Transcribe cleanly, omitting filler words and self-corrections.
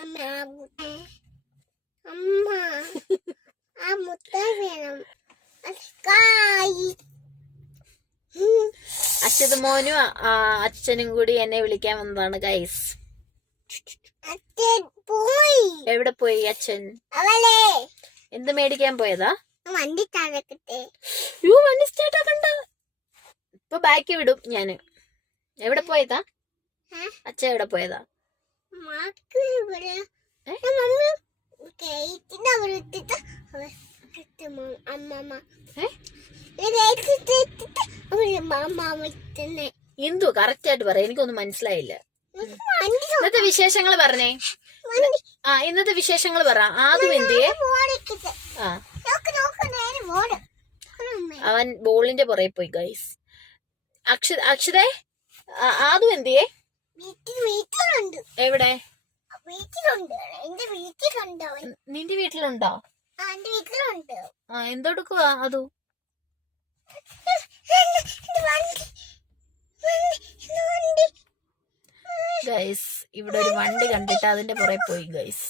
അമ്മ ആ മുട്ടായി വേണം. അച്ഛത് മോനും അച്ഛനും കൂടി എന്നെ വിളിക്കാൻ വന്നതാണ് ഗൈസ്. എവിടെ പോയി അച്ഛൻ? എന്ത് മേടിക്കാൻ പോയതാ? വണ്ടി സ്റ്റാർട്ടാക്കട്ടെ. വണ്ടി സ്റ്റാർട്ടാക്കണ്ട, ഇപ്പൊ ബാക്കി വിടും ഞാന്. എവിടെ പോയതാ അച്ഛൻ? എവിടെ പോയതാ? എന്തു കറക്റ്റ് ആയിട്ട് പറ, എനിക്കൊന്നും മനസ്സിലായില്ല. ഇന്നത്തെ വിശേഷങ്ങൾ പറഞ്ഞേ. ഇന്നത്തെ വിശേഷങ്ങൾ പറ. ആദ്യം എന്തിയെ? അവൻ ബോളിന്റെ പുറകെ പോയി ഗൈസ്. അക്ഷതേ, ആദ്യം എന്തിയെ? എവിടെ? നിന്റെ വീട്ടിലുണ്ടോ? എന്തെടുക്കുവാ അതു? ഗൈസ് ഇവിടെ ഒരു വണ്ടി കണ്ടിട്ട് അതിന്റെ പുറകെ പോയി ഗൈസ്.